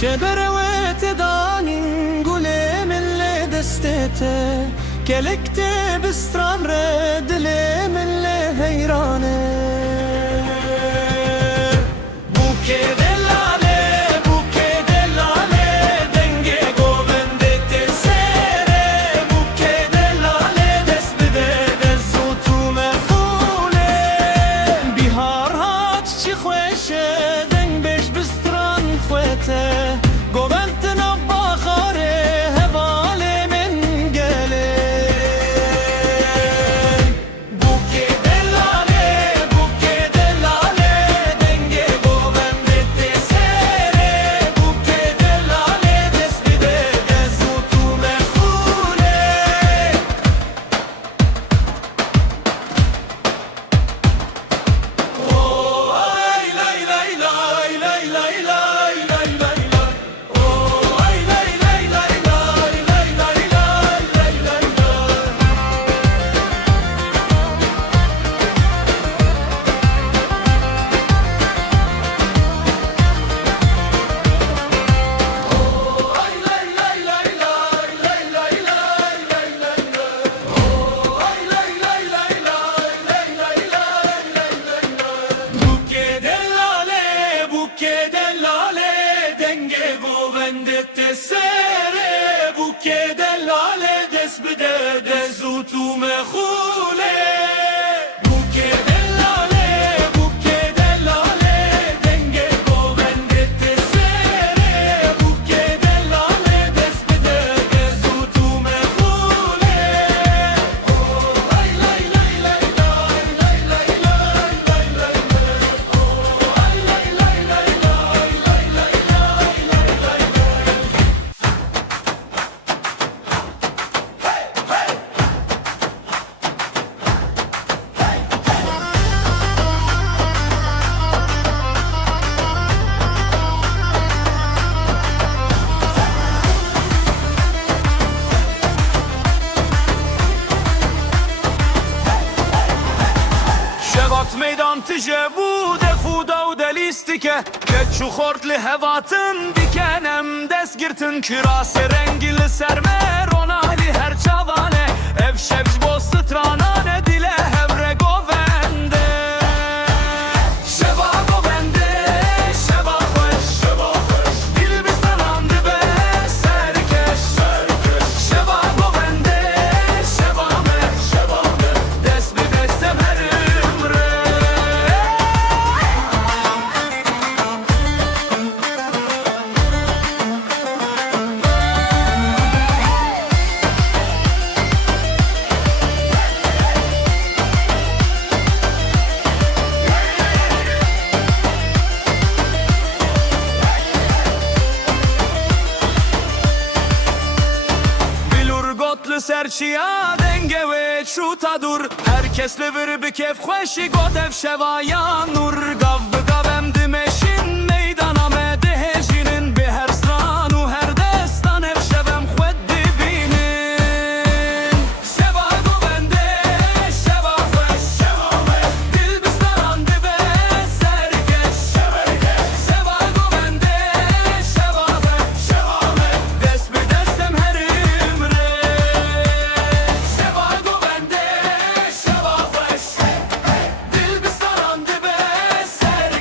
شبروت دانین گله مل دستته کلکته بستران ردل مل حیرانه بوکه دلاله بوکه دلاله دنگه گوونده سره بوکه دلاله دست بده دزو تو مخونه بیهار هات چی خوشه دنگ بش بستران خوته گوونت نباخاره هواله من گله بوکه دلاله بوکه دلاله دنگه گوونده سره بوکه دلاله دست بده دزو تو مخونه Bukke dell'ale, bukke dell'ale, denge govendette sere, bukke dell'ale, desbide dezutu mehule. Bukke dell'ale, bukke dell'ale, denge govendette sere, bukke dell'ale, desbide dezutu mehule. Oh, lay lay lay lay lay lay lay lay lay lay. شبات میدان تجه بوده خودا و دلیستیکه که چو خورد لحواتن دیکنم دست گرتن کراس رنگی لسرمه رونالی هر چوانه اف شبج با سترانانه دیله هبره گوونده شبا گوونده شبا خوش شبا خوش دل بستانانده به سرکش شبا گوونده شبا مه شبا مه دست به دستم هر سرچیا دنگه و چوتا دور herkes لور به کیف خوشی گوتف شوایا نور گاو بگاوم دمشین میدانم دهجینن به هر سران و هر دستان اف شوم خود ببینن شوا گوونده شوا خوش شوا مه دل بستان به سرکش شوا گوونده شوا خوش شوا مه دست به دستم هر Dil bir sarandı be ser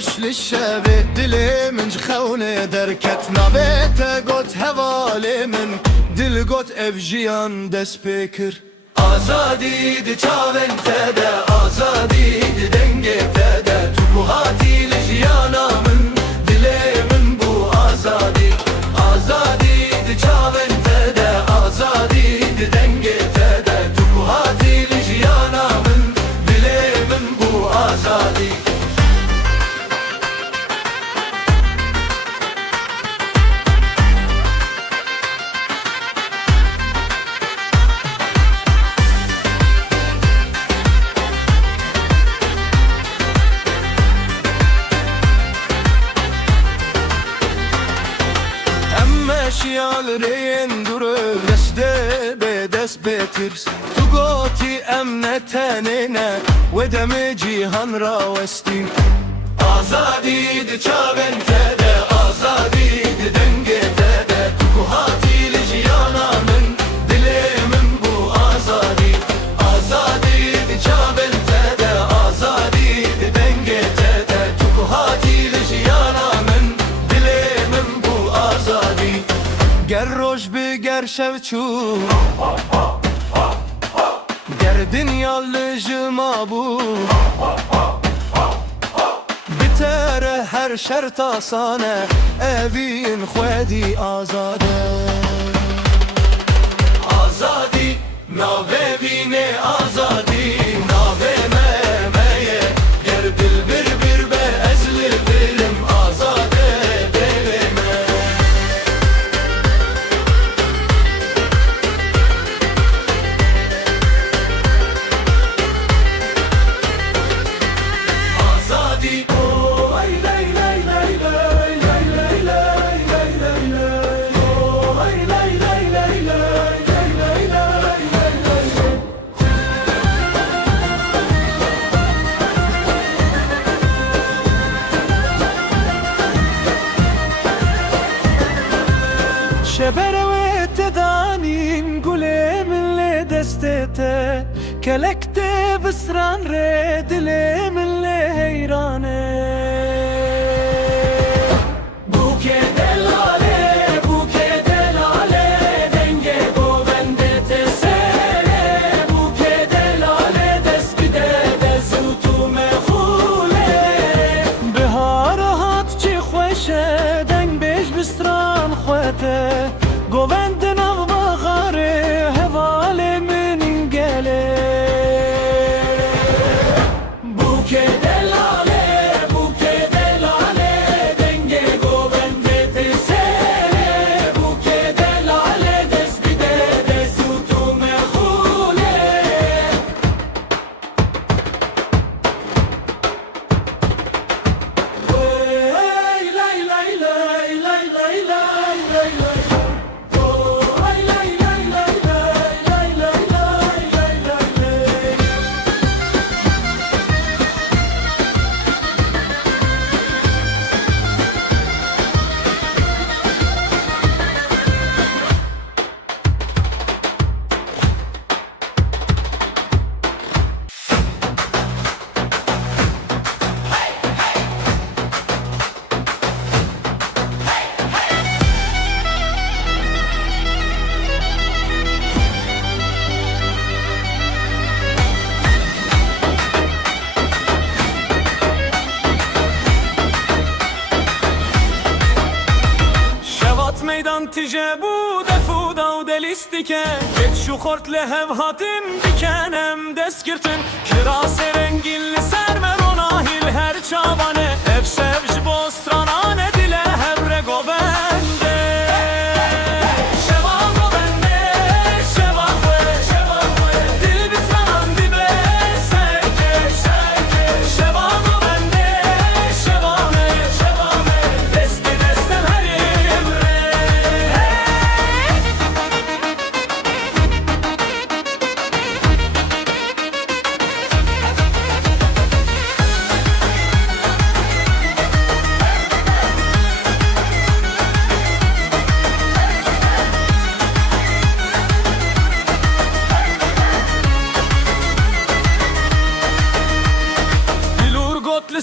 خوش للشبه دلی من جخونه درکت نبیت گوت هوالی من دل گوت افجیان دست بکر آزادی دی چاون تده آزادی دی دنگی تده تو bu hatiyle jiyana من dili من bu azadi azadi di çaven tede azadi di denge tede tu bu hatiyle jiyana من dili من bu azadi شیال رین دور دسته به دست بترس تو گوتی امنتنه نه و دم جیهان را وستی آزادی دی چاون تده آزادی دی دنگه تده تو کوهاتی لجیانا من دلی من bu آزادی آزادی دی چاون تده آزادی دی دنگه تده تو کوهاتی لجیانا من دلی من bu آزادی گر روش بگر شو چو گر دنیا لجما بو بتر هر شرط آسانه اوین خودی آزاده آزادی ناوه بینه آزادی ناوه مهمه گر دل بر بر به ازل برم آزاده شبروت دانیم گله من لدستته کلکته بسران ره دل من لحیرانه بوکه دلاله بوکه دلاله دنگه گوونده تسره بوکه دلاله دست بده دزوتو مخوله بهار هات چی خوشه دنگ بیش بسران خوته گووند نو بغاره هوال من گله بوکه دلاله بوکه دلاله دنگه گووند تسره بوکه دلاله دست بیده دستو تو مخوله لای لای لای لای لای لای لای meydan tije bu defuda u delistike Geç şu kort lehev hatim dikenem deskirtin Kirase rengilli sermer ona hil her çavane Ev sevj bostranane dile hevre govende Şeva govende, şeva hve Dil bisranan dibe serke, şeva govende, şeva me Desti destem her evre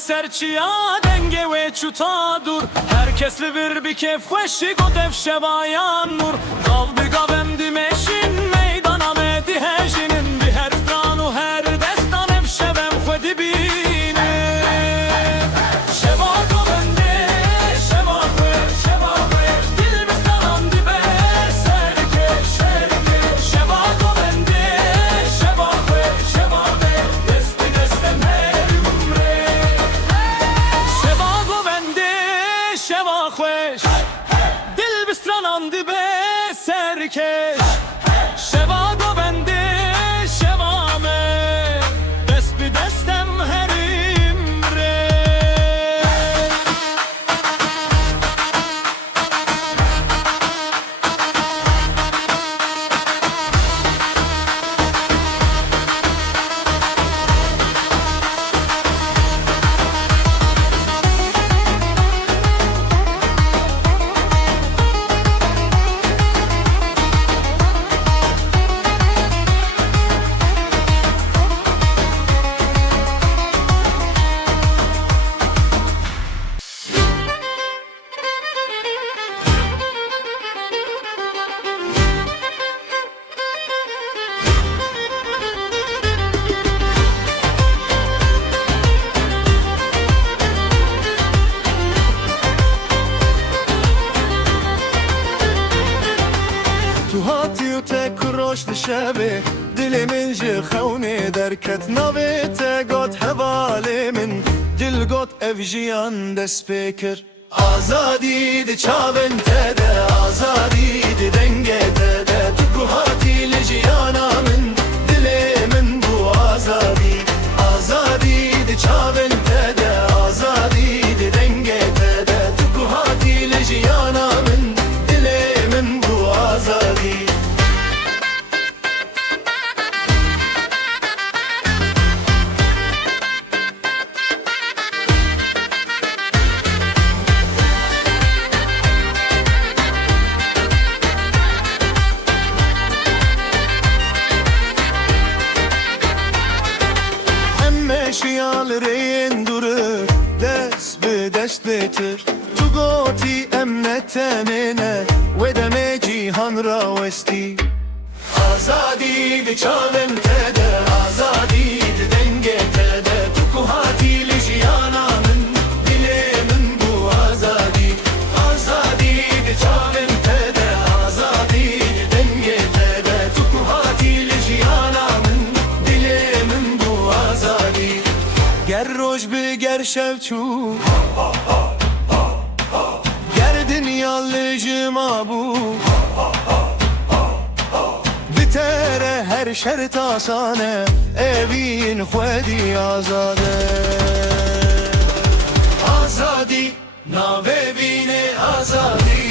serçiya denge ve çuta dur. Herkes livir bir kef ve şigo devşevayan nur. Gav bir gavem dimeşin meydana me dihejinin. Bir her stranu her destan ev şevem ve dibine. Şeva gavende şeva ve şeva ve dil bistanan dibe serke şerke. Şeva gavende şeva ve şeva ve desti destem her umre. Şeva gavende şeva ve dil bistanan dibe serke. Şeva gavende şeva me desti destem her imre. تو هاتی و ته کروش دشبه دل من جه خونه درکت نوی ته گات حواله من دل گات اف جیان دست بکر آزادی ده چاون ته ده آزادی ده دنگه ته ده تو هاتی لجیانا من دل من بو آزادی آزادی ده چاون ته ده آزادی ده دنگه ته ده تو هاتی لجیانا من دل من بو آزادی شیال رین دوره دست به دست بتر تو گوتی امنت منه و دم جیهان را وستی آزادی ده چاون تده آزادی ده دنگه تده تو کوهاتی لجیانا من دل من بو آزادی آزادی ده چاون تده آزادی ده دنگه تده تو کوهاتی لجیانا من دل من بو آزادی گر روش بگر شب چو گر دنیا لجما بو بتره هر شرط آسانه اوین خودی آزاده آزادی ناوه بینه آزادی